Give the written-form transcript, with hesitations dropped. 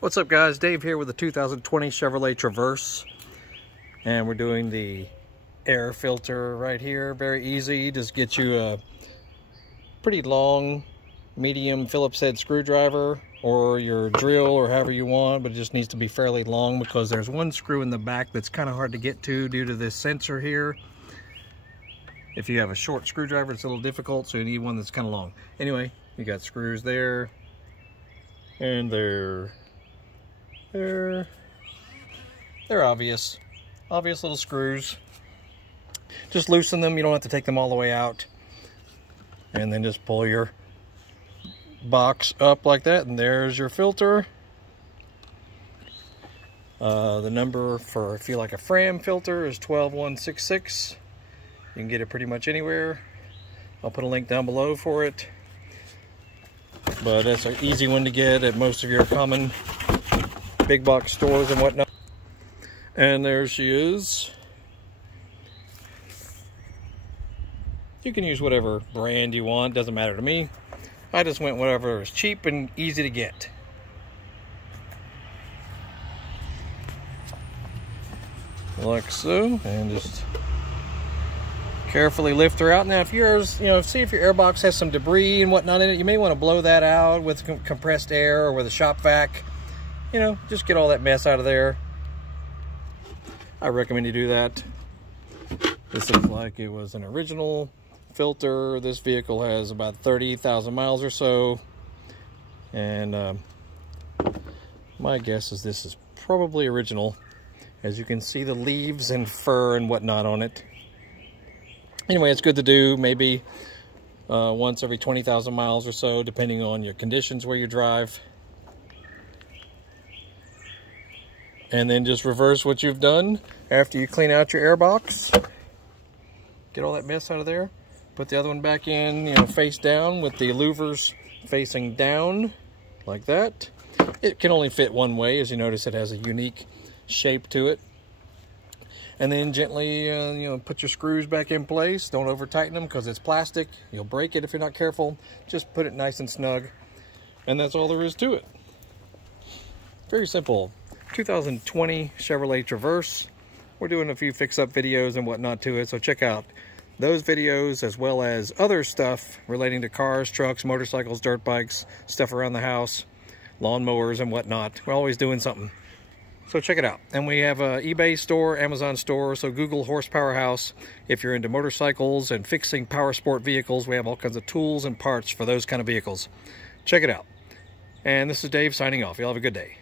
What's up guys, Dave here with the 2020 Chevrolet Traverse, and we're doing the air filter right here. Very easy, just get you a pretty long medium Phillips head screwdriver or your drill or however you want, but it just needs to be fairly long because there's one screw in the back that's kind of hard to get to due to this sensor here. If you have a short screwdriver, it's a little difficult, so you need one that's kind of long. Anyway, you got screws there and they're obvious little screws. Just loosen them, you don't have to take them all the way out, and then just pull your box up like that, and there's your filter. The number for, if you like a Fram filter, is 12166. You can get it pretty much anywhere. I'll put a link down below for it, but that's an easy one to get at most of your common big box stores and whatnot. And there she is. You can use whatever brand you want, doesn't matter to me. I just went whatever is cheap and easy to get. Like so, and just carefully lift her out. Now if yours, see if your airbox has some debris and whatnot in it, you may want to blow that out with compressed air or with a shop vac. Just get all that mess out of there. I recommend you do that. This looks like it was an original filter. This vehicle has about 30,000 miles or so. And my guess is this is probably original. As you can see, the leaves and fur and whatnot on it. Anyway, it's good to do maybe once every 20,000 miles or so, depending on your conditions where you drive. And then just reverse what you've done after you clean out your airbox. Get all that mess out of there. Put the other one back in, face down with the louvers facing down, like that. It can only fit one way. As you notice, it has a unique shape to it. And then gently, put your screws back in place. Don't over tighten them because it's plastic. You'll break it if you're not careful. Just put it nice and snug. And that's all there is to it. Very simple. 2020 Chevrolet Traverse. We're doing a few fix-up videos and whatnot to it, so check out those videos as well as other stuff relating to cars, trucks, motorcycles, dirt bikes, stuff around the house, lawnmowers and whatnot. We're always doing something, so check it out. And we have an eBay store, Amazon store, so Google Horsepower House. If you're into motorcycles and fixing power sport vehicles, we have all kinds of tools and parts for those kind of vehicles. Check it out. And this is Dave signing off. Y'all have a good day.